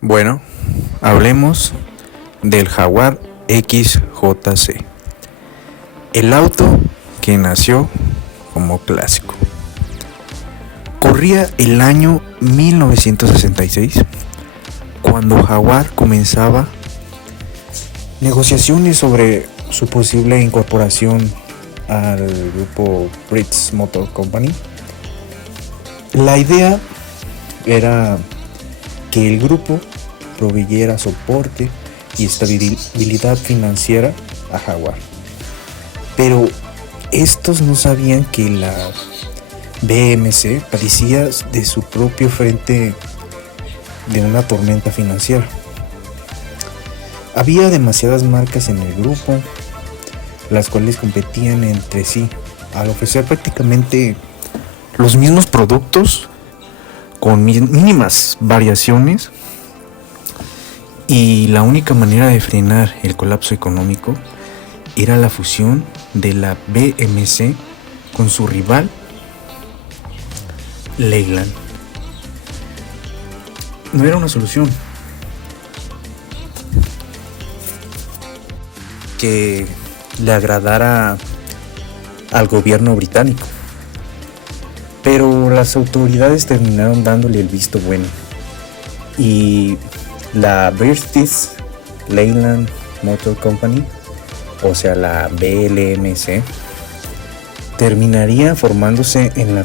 Bueno, hablemos del Jaguar XJC, el auto que nació como clásico. Corría el año 1966 cuando Jaguar comenzaba negociaciones sobre su posible incorporación al grupo Briggs Motor Company. La idea era que el grupo proveyera soporte y estabilidad financiera a Jaguar, pero estos no sabían que la BMC padecía de su propio frente de una tormenta financiera. Había demasiadas marcas en el grupo, las cuales competían entre sí al ofrecer prácticamente los mismos productos con mínimas variaciones, y la única manera de frenar el colapso económico era la fusión de la BMC con su rival Leyland. No era una solución que le agradara al gobierno británico, pero las autoridades terminaron dándole el visto bueno, y la British Leyland Motor Company, o sea la BLMC, terminaría formándose en la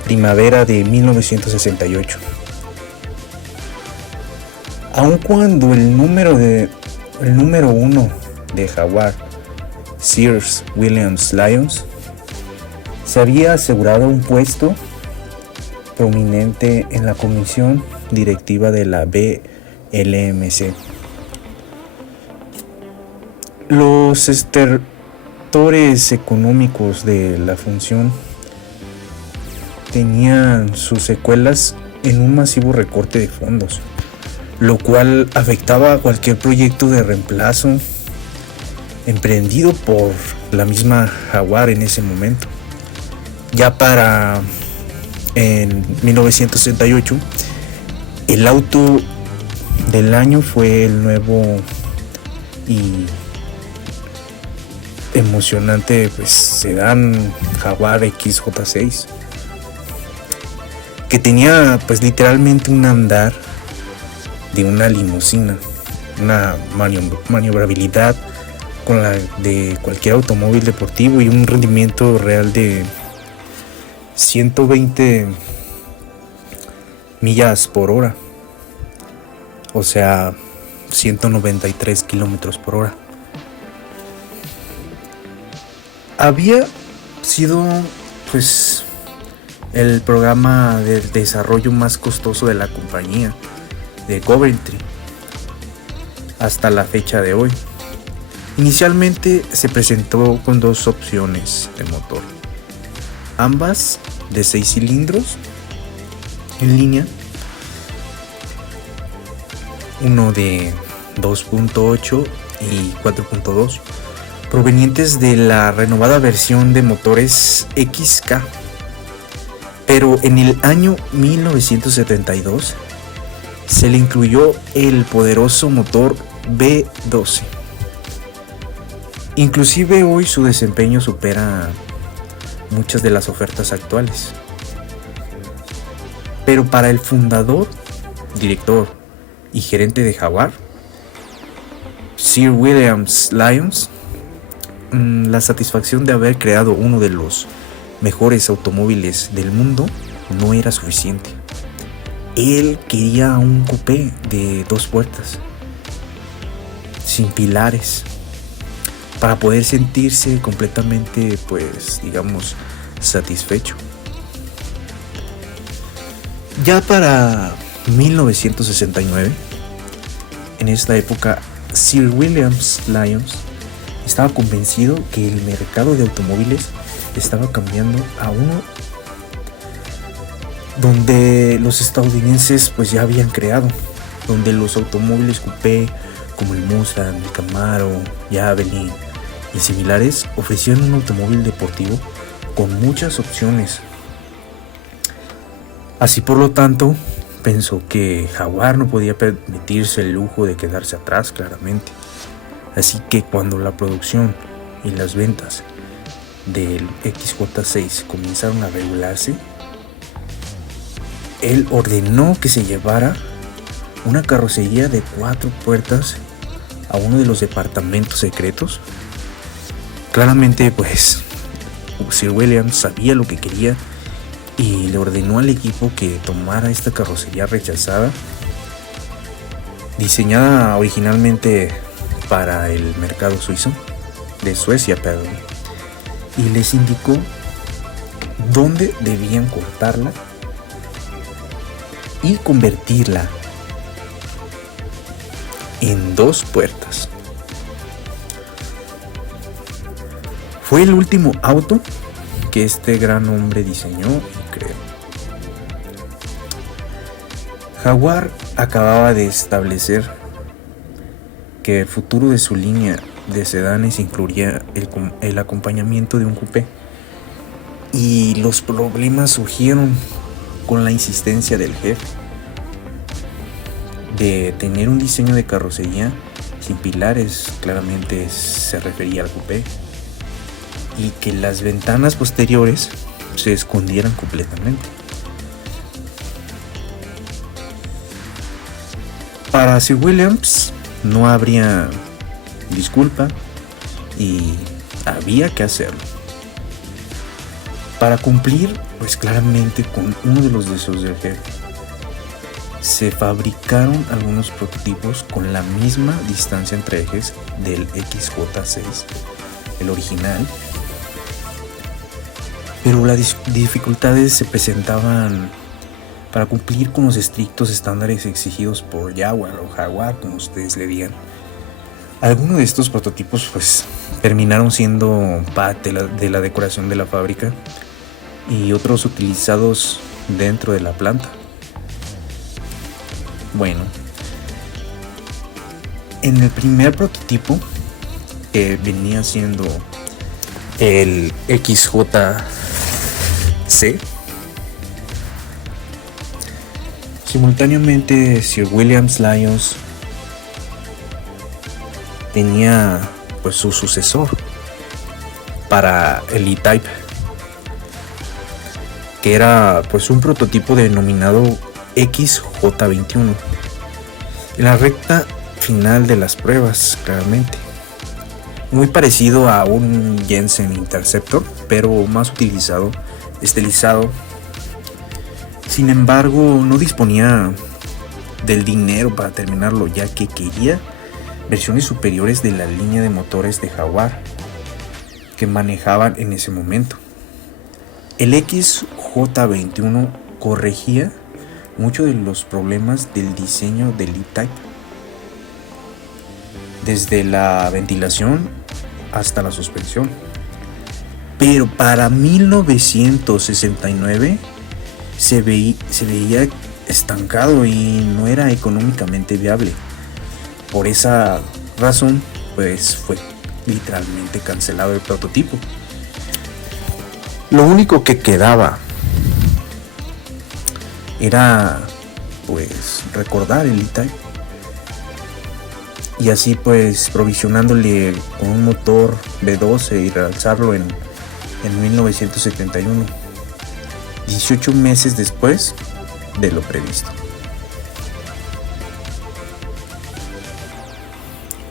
primavera de 1968. Aun cuando el número uno de Jaguar, Sears Williams Lyons, se había asegurado un puesto prominente en la comisión directiva de la BLMC. Los estertores económicos de la función tenían sus secuelas en un masivo recorte de fondos, lo cual afectaba a cualquier proyecto de reemplazo emprendido por la misma Jaguar en ese momento. Ya para en 1968, el auto del año fue el nuevo y emocionante sedán Jaguar XJ6, que tenía literalmente un andar de una limusina, una maniobrabilidad con la de cualquier automóvil deportivo y un rendimiento real de 120 millas por hora, o sea 193 kilómetros por hora. Había sido el programa de desarrollo más costoso de la compañía de Coventry hasta la fecha de hoy. Inicialmente se presentó con dos opciones de motor, ambas de 6 cilindros en línea, uno de 2.8 y 4.2, provenientes de la renovada versión de motores XK. Pero en el año 1972 se le incluyó el poderoso motor V12. Inclusive hoy su desempeño supera muchas de las ofertas actuales. Pero para el fundador, director y gerente de Jaguar, Sir Williams Lyons, la satisfacción de haber creado uno de los mejores automóviles del mundo no era suficiente. Él quería un coupé de 2 puertas, sin pilares, para poder sentirse completamente, satisfecho. Ya para 1969, en esta época, Sir Williams Lyons estaba convencido que el mercado de automóviles estaba cambiando a uno donde los estadounidenses ya habían creado, donde los automóviles coupé como el Mustang, el Camaro, Javelin y similares ofrecían un automóvil deportivo con muchas opciones. Así por lo tanto, pensó que Jaguar no podía permitirse el lujo de quedarse atrás, claramente. Así que cuando la producción y las ventas del XJ6 comenzaron a regularse, él ordenó que se llevara una carrocería de 4 puertas a uno de los departamentos secretos. Claramente, pues, Sir William sabía lo que quería y le ordenó al equipo que tomara esta carrocería rechazada, diseñada originalmente para el mercado suizo, de Suecia, perdón, y les indicó dónde debían cortarla y convertirla en 2 puertas. Fue el último auto que este gran hombre diseñó y creó. Jaguar acababa de establecer que el futuro de su línea de sedanes incluiría el acompañamiento de un coupé, y los problemas surgieron con la insistencia del jefe de tener un diseño de carrocería sin pilares. Claramente se refería al coupé, y que las ventanas posteriores se escondieran completamente. Para Sir Williams no habría disculpa y había que hacerlo. Para cumplir, pues claramente, con uno de los deseos del jefe, se fabricaron algunos prototipos con la misma distancia entre ejes del XJ6, el original, pero las dificultades se presentaban para cumplir con los estrictos estándares exigidos por Jaguar o Jaguar, como ustedes le digan. Algunos de estos prototipos pues terminaron siendo parte de la decoración de la fábrica, y otros utilizados dentro de la planta. Bueno, en el primer prototipo, que venía siendo el XJC, simultáneamente Sir Williams Lyons tenía pues su sucesor para el E-Type, que era pues un prototipo denominado XJ21, en la recta final de las pruebas, claramente muy parecido a un Jensen Interceptor, pero más estilizado. Sin embargo, no disponía del dinero para terminarlo, ya que quería versiones superiores de la línea de motores de Jaguar que manejaban en ese momento. El XJ21 corregía muchos de los problemas del diseño del E-Type, desde la ventilación hasta la suspensión. Pero para 1969 se veía estancado y no era económicamente viable. Por esa razón, pues fue literalmente cancelado el prototipo. Lo único que quedaba era pues recordar el E-Type, y así pues provisionándole con un motor V12 y relanzarlo en 1971, 18 meses después de lo previsto.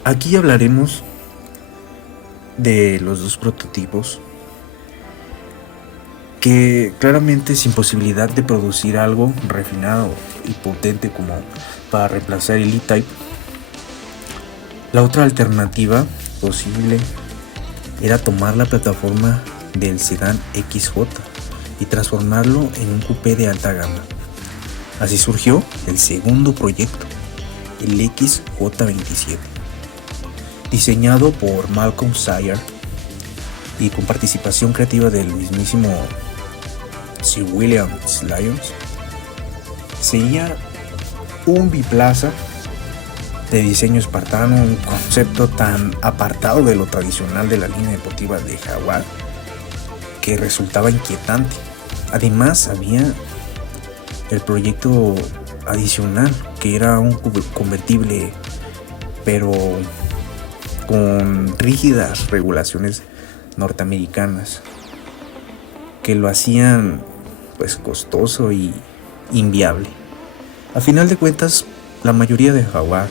Aquí hablaremos de los dos prototipos, que claramente, sin posibilidad de producir algo refinado y potente como para reemplazar el E-Type, la otra alternativa posible era tomar la plataforma del sedán XJ y transformarlo en un coupé de alta gama. Así surgió el segundo proyecto, el XJ27, diseñado por Malcolm Sayer y con participación creativa del mismísimo Sir Williams Lyons. Sería un biplaza de diseño espartano, un concepto tan apartado de lo tradicional de la línea deportiva de Jaguar que resultaba inquietante. Además había el proyecto adicional, que era un convertible pero con rígidas regulaciones norteamericanas que lo hacían pues costoso y inviable. A final de cuentas, la mayoría de Jaguar,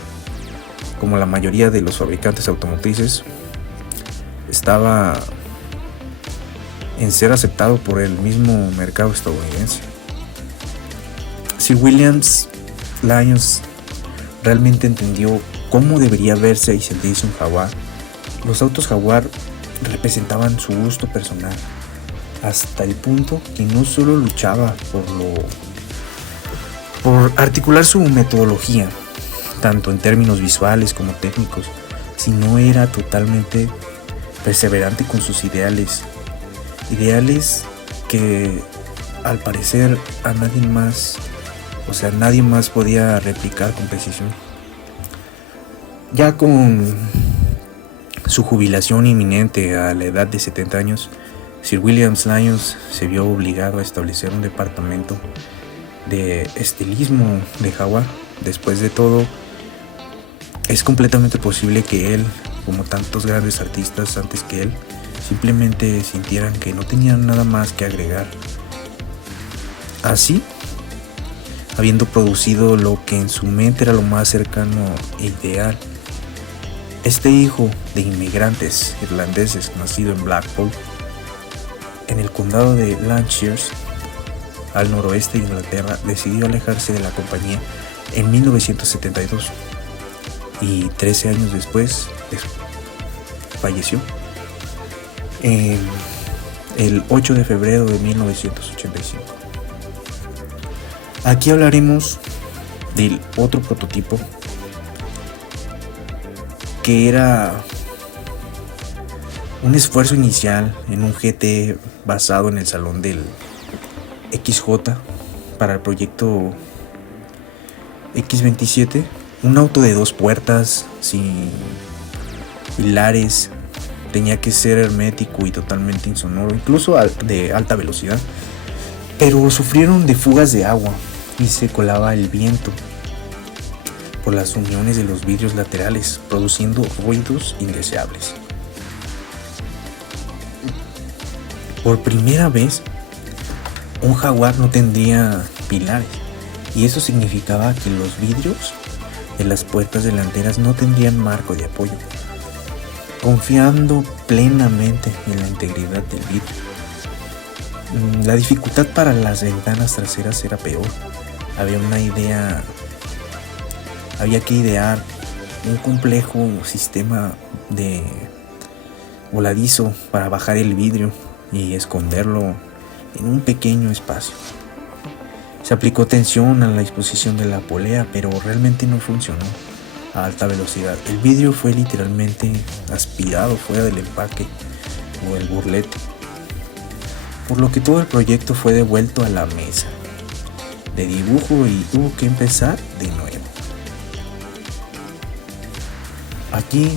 como la mayoría de los fabricantes automotrices, estaba en ser aceptado por el mismo mercado estadounidense. Sir William Lyons realmente entendió cómo debería verse y sentirse un Jaguar. Los autos Jaguar representaban su gusto personal, hasta el punto que no solo luchaba por articular su metodología, tanto en términos visuales como técnicos, sino era totalmente perseverante con sus ideales que al parecer nadie más podía replicar con precisión. Ya con su jubilación inminente a la edad de 70 años, Sir William Lyons se vio obligado a establecer un departamento de estilismo de Jaguar. Después de todo, es completamente posible que él, como tantos grandes artistas antes que él, simplemente sintieran que no tenían nada más que agregar. Así, habiendo producido lo que en su mente era lo más cercano e ideal, este hijo de inmigrantes irlandeses nacido en Blackpool, en el condado de Lancashire, al noroeste de Inglaterra, decidió alejarse de la compañía en 1972 y 13 años después falleció el 8 de febrero de 1985. Aquí hablaremos del otro prototipo, que era un esfuerzo inicial en un GT basado en el salón del XJ para el proyecto X27, un auto de 2 puertas sin pilares. Tenía que ser hermético y totalmente insonoro, incluso de alta velocidad, pero sufrieron de fugas de agua y se colaba el viento por las uniones de los vidrios laterales, produciendo ruidos indeseables. Por primera vez, un Jaguar no tendría pilares, y eso significaba que los vidrios de las puertas delanteras no tendrían marco de apoyo, confiando plenamente en la integridad del vidrio. La dificultad para las ventanas traseras era peor. Había que idear un complejo sistema de voladizo para bajar el vidrio y esconderlo en un pequeño espacio. Se aplicó tensión a la disposición de la polea, pero realmente no funcionó a alta velocidad. El vidrio fue literalmente aspirado fuera del empaque o el burlete, por lo que todo el proyecto fue devuelto a la mesa de dibujo y tuvo que empezar de nuevo. Aquí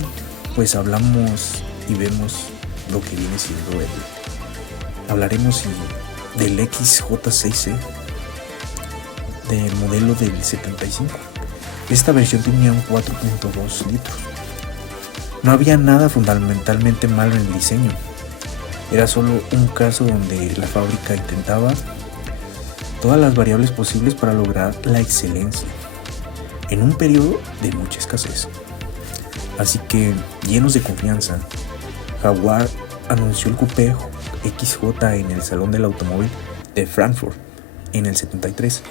pues hablamos y vemos lo que viene siendo hablaremos del XJ6C del modelo del 75. Esta versión tenía un 4.2 litros. No había nada fundamentalmente malo en el diseño. Era solo un caso donde la fábrica intentaba todas las variables posibles para lograr la excelencia en un periodo de mucha escasez. Así que, llenos de confianza, Jaguar anunció el coupé XJ en el Salón del Automóvil de Frankfurt en el 73,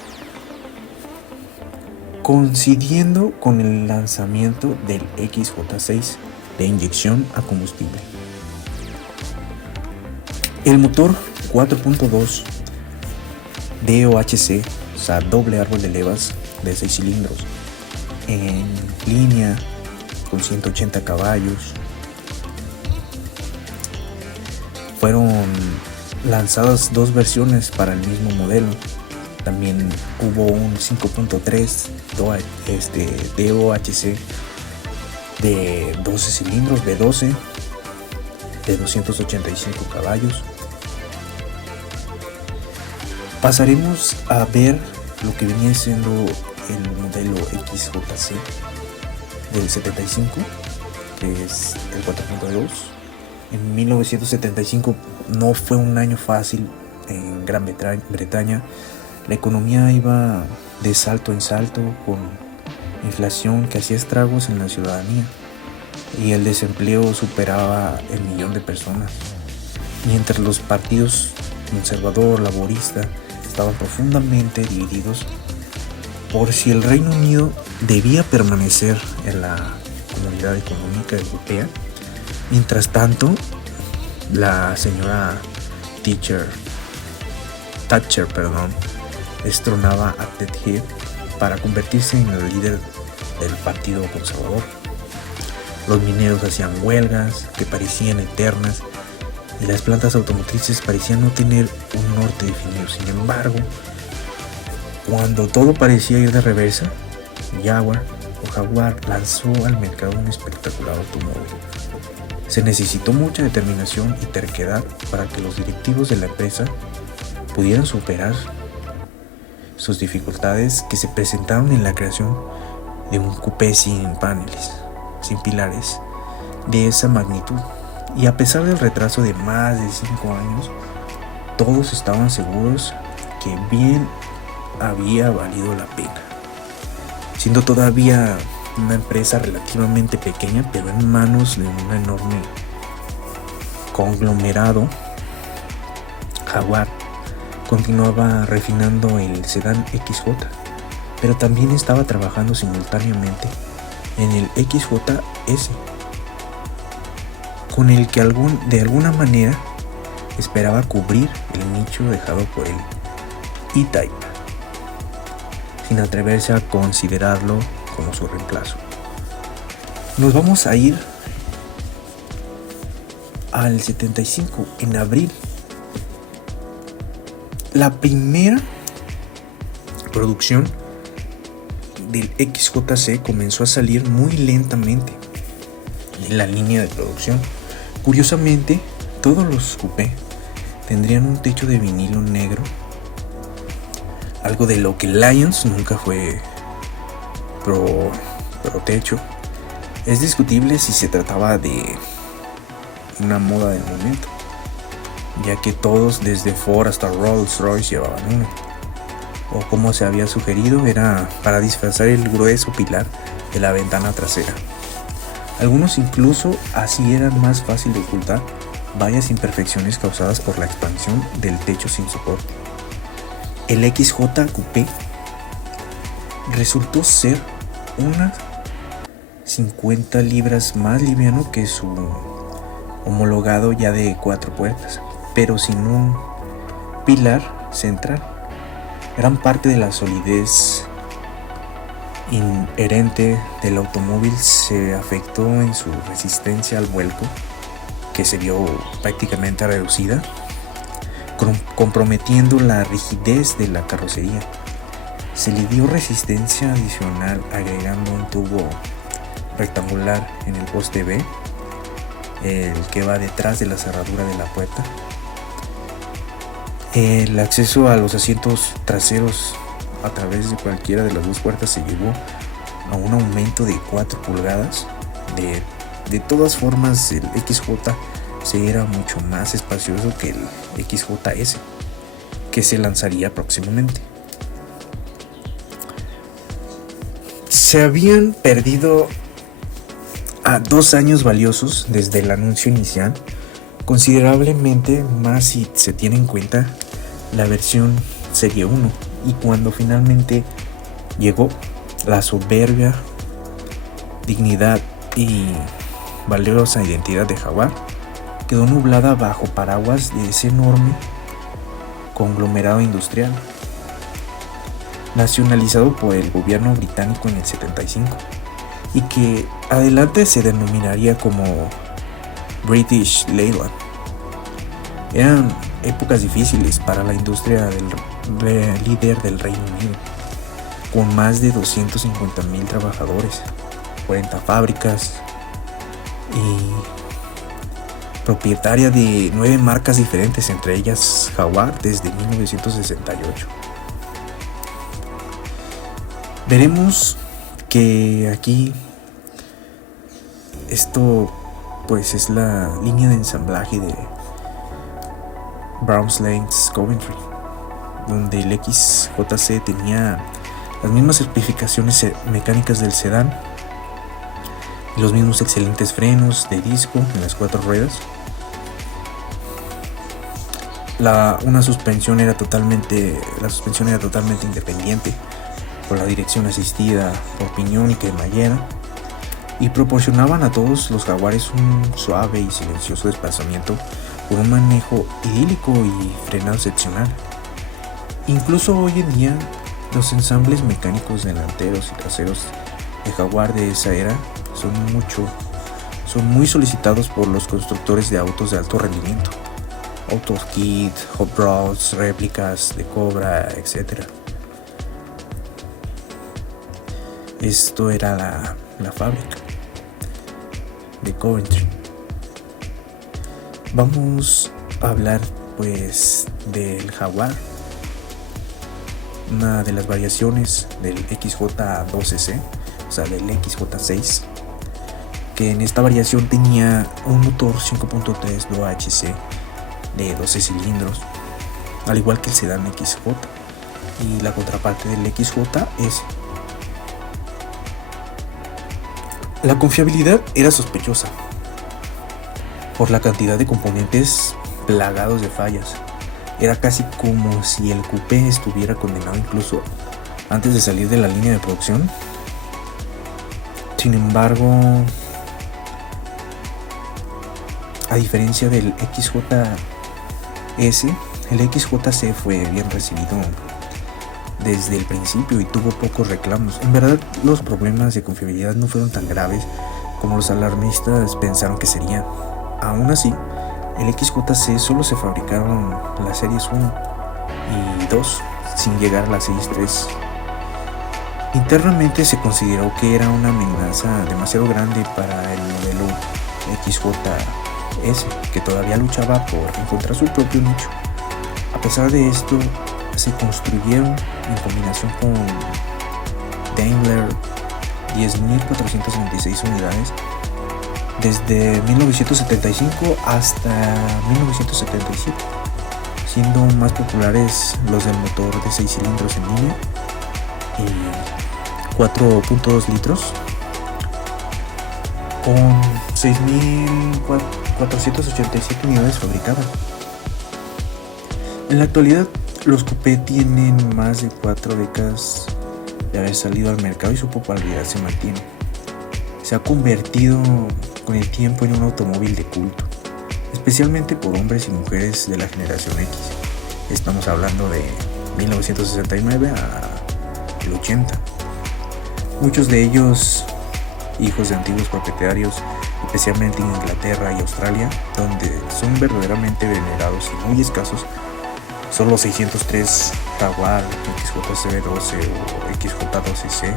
coincidiendo con el lanzamiento del XJ6 de inyección a combustible. El motor 4.2 DOHC, o sea, doble árbol de levas de 6 cilindros, en línea con 180 caballos. Fueron lanzadas 2 versiones para el mismo modelo. También hubo un 5.3 DOHC de 12 cilindros, V12, de 285 caballos. Pasaremos a ver lo que venía siendo el modelo XJC del 75, que es el 4.2. En 1975 no fue un año fácil en Gran Bretaña. La economía iba de salto en salto, con inflación que hacía estragos en la ciudadanía, y el desempleo superaba el 1.000.000 de personas, mientras los partidos conservador, laborista, estaban profundamente divididos por si el Reino Unido debía permanecer en la Comunidad Económica Europea. Mientras tanto, la señora Thatcher destronaba a Ted Heath para convertirse en el líder del Partido Conservador. Los mineros hacían huelgas que parecían eternas y las plantas automotrices parecían no tener un norte definido. Sin embargo, cuando todo parecía ir de reversa, Jaguar lanzó al mercado un espectacular automóvil. Se necesitó mucha determinación y terquedad para que los directivos de la empresa pudieran superar sus dificultades que se presentaron en la creación de un coupé sin pilares de esa magnitud. Y a pesar del retraso de más de 5 años, todos estaban seguros que bien había valido la pena. Siendo todavía una empresa relativamente pequeña, pero en manos de un enorme conglomerado, Jaguar continuaba refinando el sedán XJ, pero también estaba trabajando simultáneamente en el XJS, con el que de alguna manera esperaba cubrir el nicho dejado por el E-Type, sin atreverse a considerarlo como su reemplazo. Nos vamos a ir al 75, en abril. La primera producción del XJC comenzó a salir muy lentamente en la línea de producción. Curiosamente, todos los coupé tendrían un techo de vinilo negro, algo de lo que Lions nunca fue pro techo. Es discutible si se trataba de una moda del momento, ya que todos, desde Ford hasta Rolls-Royce, llevaban uno, o como se había sugerido, era para disfrazar el grueso pilar de la ventana trasera. Algunos incluso así eran más fácil de ocultar varias imperfecciones causadas por la expansión del techo sin soporte. El XJ Coupé resultó ser unas 50 libras más liviano que su homologado ya de 4 puertas, pero sin un pilar central. Gran parte de la solidez inherente del automóvil se afectó en su resistencia al vuelco, que se vio prácticamente reducida, comprometiendo la rigidez de la carrocería. Se le dio resistencia adicional agregando un tubo rectangular en el poste B, el que va detrás de la cerradura de la puerta. El acceso a los asientos traseros a través de cualquiera de las dos puertas se llevó a un aumento de 4 pulgadas. De todas formas, el XJ era mucho más espacioso que el XJS, que se lanzaría próximamente. Se habían perdido a 2 años valiosos desde el anuncio inicial, considerablemente más si se tiene en cuenta la versión Serie 1, y cuando finalmente llegó, la soberbia, dignidad y valiosa identidad de Jaguar quedó nublada bajo paraguas de ese enorme conglomerado industrial, nacionalizado por el gobierno británico en el 75, y que adelante se denominaría como British Leyland. Eran épocas difíciles para la industria del líder del Reino Unido. con más de 250,000 trabajadores, 40 fábricas y propietaria de 9 marcas diferentes, entre ellas Jaguar, desde 1968. Veremos que aquí esto pues es la línea de ensamblaje de Browns Lanes Coventry, donde el XJC tenía las mismas especificaciones mecánicas del sedán y los mismos excelentes frenos de disco en las 4 ruedas. La suspensión era totalmente independiente, con la dirección asistida por piñón y cremallera, y proporcionaban a todos los Jaguares un suave y silencioso desplazamiento con un manejo idílico y frenado excepcional. Incluso hoy en día, los ensambles mecánicos delanteros y traseros de Jaguar de esa era son muy solicitados por los constructores de autos de alto rendimiento. AutoKit, Hot Rods, réplicas de Cobra, etc. Esto era la fábrica de Coventry. Vamos a hablar pues del Jaguar, una de las variaciones del XJ12C, o sea del XJ6, que en esta variación tenía un motor 5.3 DOHC de 12 cilindros, al igual que el sedán XJ y la contraparte del XJS. La confiabilidad era sospechosa por la cantidad de componentes plagados de fallas. Era casi como si el coupé estuviera condenado incluso antes de salir de la línea de producción. Sin embargo, a diferencia del XJS, el XJC fue bien recibido desde el principio y tuvo pocos reclamos. En verdad, los problemas de confiabilidad no fueron tan graves como los alarmistas pensaron que serían. Aún así, el XJC solo se fabricaron las series 1 y 2, sin llegar a la series 3. Internamente se consideró que era una amenaza demasiado grande para el modelo XJS, que todavía luchaba por encontrar su propio nicho. A pesar de esto, se construyeron en combinación con Daimler 10.426 unidades desde 1975 hasta 1977, siendo más populares los del motor de 6 cilindros en línea y 4.2 litros con 6.487 unidades fabricadas. En la actualidad, los coupé tienen más de 4 décadas de haber salido al mercado y su popularidad se mantiene. Se ha convertido con el tiempo en un automóvil de culto, especialmente por hombres y mujeres de la generación X. Estamos hablando de 1969 al 80. Muchos de ellos hijos de antiguos propietarios, especialmente en Inglaterra y Australia, donde son verdaderamente venerados y muy escasos. Solo 603 Jaguar XJCB12 o XJ12C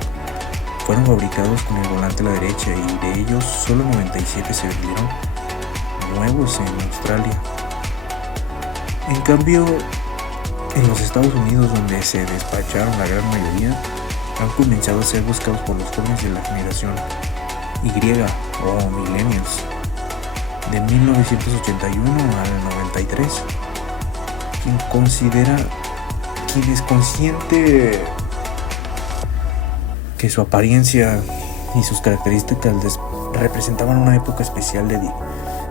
fueron fabricados con el volante a la derecha, y de ellos solo 97 se vendieron nuevos en Australia. En cambio, en los Estados Unidos, donde se despacharon la gran mayoría, han comenzado a ser buscados por los jóvenes de la generación Y o Millennials de 1981 al 93, quien es consciente que su apariencia y sus características representaban una época especial,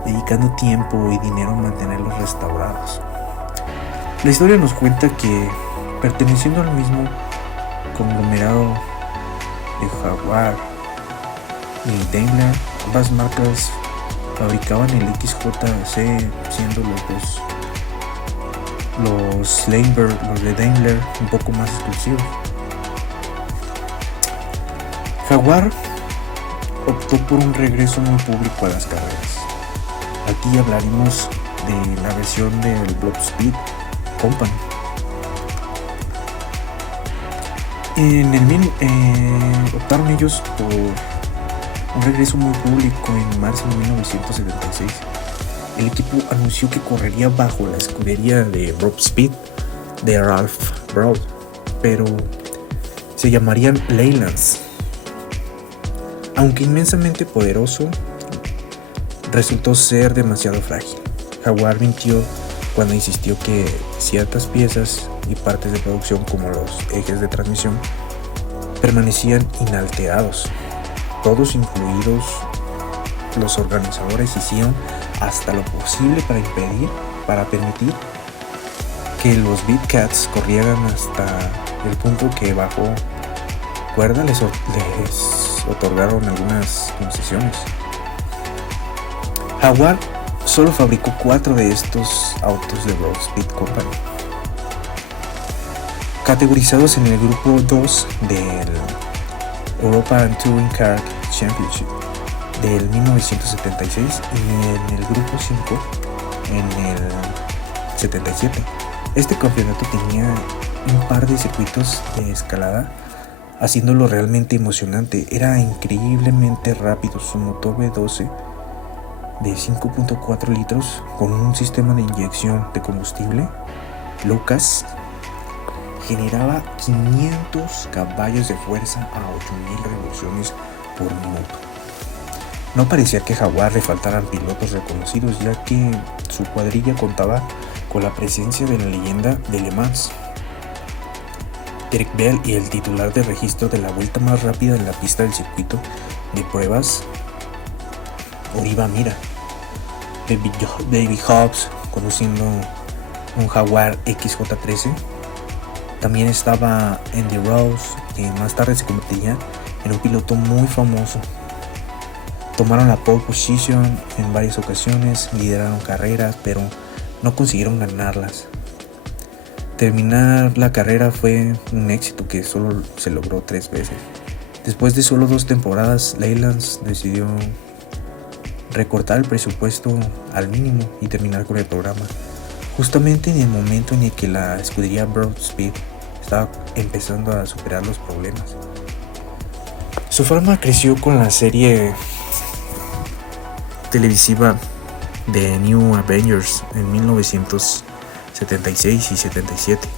dedicando tiempo y dinero a mantenerlos restaurados. La historia nos cuenta que, perteneciendo al mismo conglomerado de Jaguar y Daimler, ambas marcas fabricaban el XJC, siendo los de Daimler un poco más exclusivos. Jaguar optó por un regreso muy público a las carreras. Aquí hablaremos de la versión del Block Speed Company. Optaron ellos por un regreso muy público en marzo de 1976. El equipo anunció que correría bajo la escudería de Rob Speed de Ralph Broad, pero se llamarían Leylands. Aunque inmensamente poderoso, resultó ser demasiado frágil. Jaguar mintió cuando insistió que ciertas piezas y partes de producción, como los ejes de transmisión, permanecían inalterados. Todos, incluidos los organizadores, hicieron hasta lo posible para permitir que los Bearcats corrieran hasta el punto que bajo cuerda les otorgaron algunas concesiones. Jaguar solo fabricó 4 de estos autos de Road Speed Company, categorizados en el grupo 2 del European Touring Car Championship del 1976 y en el grupo 5 en el 77. Este campeonato tenía un par de circuitos de escalada, haciéndolo realmente emocionante. Era increíblemente rápido. Su motor V12 de 5.4 litros con un sistema de inyección de combustible Lucas generaba 500 caballos de fuerza a 8000 revoluciones por minuto. No parecía que a Jaguar le faltaran pilotos reconocidos, ya que su cuadrilla contaba con la presencia de la leyenda de Le Mans, Derek Bell, y el titular de registro de la vuelta más rápida en la pista del circuito de pruebas, Oriva Mira. David Hobbs, conduciendo un Jaguar XJ13. También estaba Andy Rose, que más tarde se convertiría en un piloto muy famoso. Tomaron la pole position en varias ocasiones, lideraron carreras, pero no consiguieron ganarlas. Terminar la carrera fue un éxito que solo se logró 3 veces. Después de solo 2 temporadas, Leylands decidió recortar el presupuesto al mínimo y terminar con el programa, justamente en el momento en el que la escudería Broad Speed estaba empezando a superar los problemas. Su fama creció con la serie televisiva de New Avengers en 1976 y 77,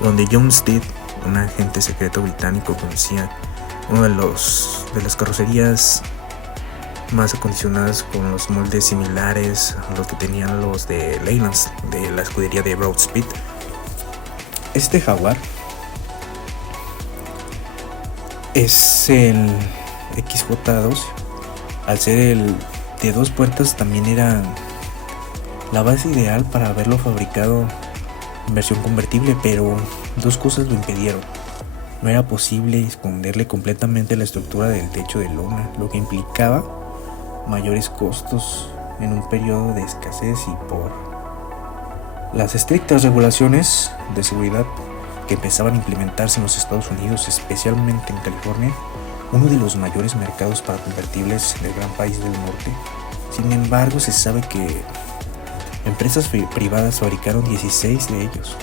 donde John Steed, un agente secreto británico, conocía uno de las carrocerías más acondicionadas con los moldes similares a los que tenían los de Leylands, de la escudería de Broad Speed. Este Jaguar es el XJ12. Al ser el de 2 puertas, también era la base ideal para haberlo fabricado en versión convertible, pero 2 cosas lo impidieron. No era posible esconderle completamente la estructura del techo de lona, lo que implicaba mayores costos en un periodo de escasez, y por las estrictas regulaciones de seguridad que empezaban a implementarse en los Estados Unidos, especialmente en California, uno de los mayores mercados para convertibles del gran país del norte. Sin embargo, se sabe que empresas privadas fabricaron 16 de ellos.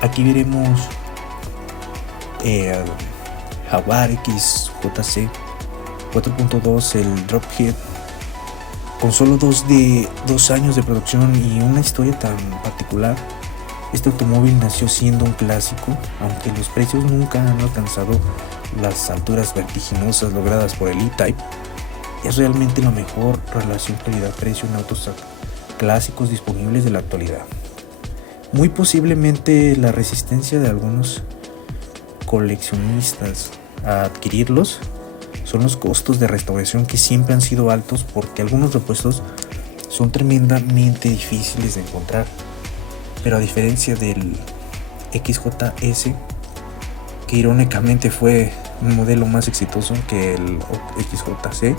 Aquí veremos el Jaguar XJC 4.2, el Drophead, con solo 2 años de producción y una historia tan particular. Este automóvil nació siendo un clásico, aunque los precios nunca han alcanzado las alturas vertiginosas logradas por el E-Type. Es realmente la mejor relación calidad-precio en autos clásicos disponibles de la actualidad. Muy posiblemente la resistencia de algunos coleccionistas a adquirirlos son los costos de restauración, que siempre han sido altos, porque algunos repuestos son tremendamente difíciles de encontrar. Pero a diferencia del XJS, que irónicamente fue un modelo más exitoso que el XJC,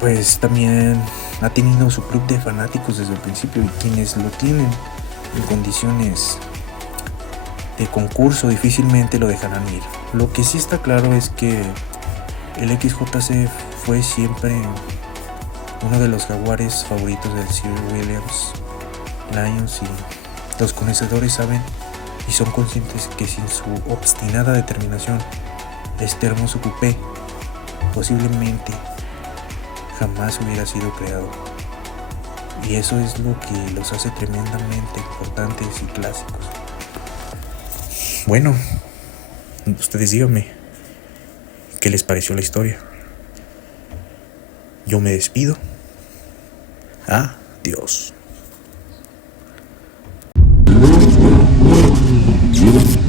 pues también ha tenido su club de fanáticos desde el principio, y quienes lo tienen en condiciones de concurso difícilmente lo dejarán ir. Lo que sí está claro es que el XJC fue siempre uno de los jaguares favoritos del Sir Williams Lyons, y los conocedores saben y son conscientes que sin su obstinada determinación, este hermoso coupé posiblemente jamás hubiera sido creado. Y eso es lo que los hace tremendamente importantes y clásicos. Bueno, ustedes díganme, ¿qué les pareció la historia? Yo me despido. Adiós.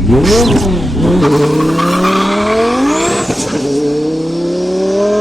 No.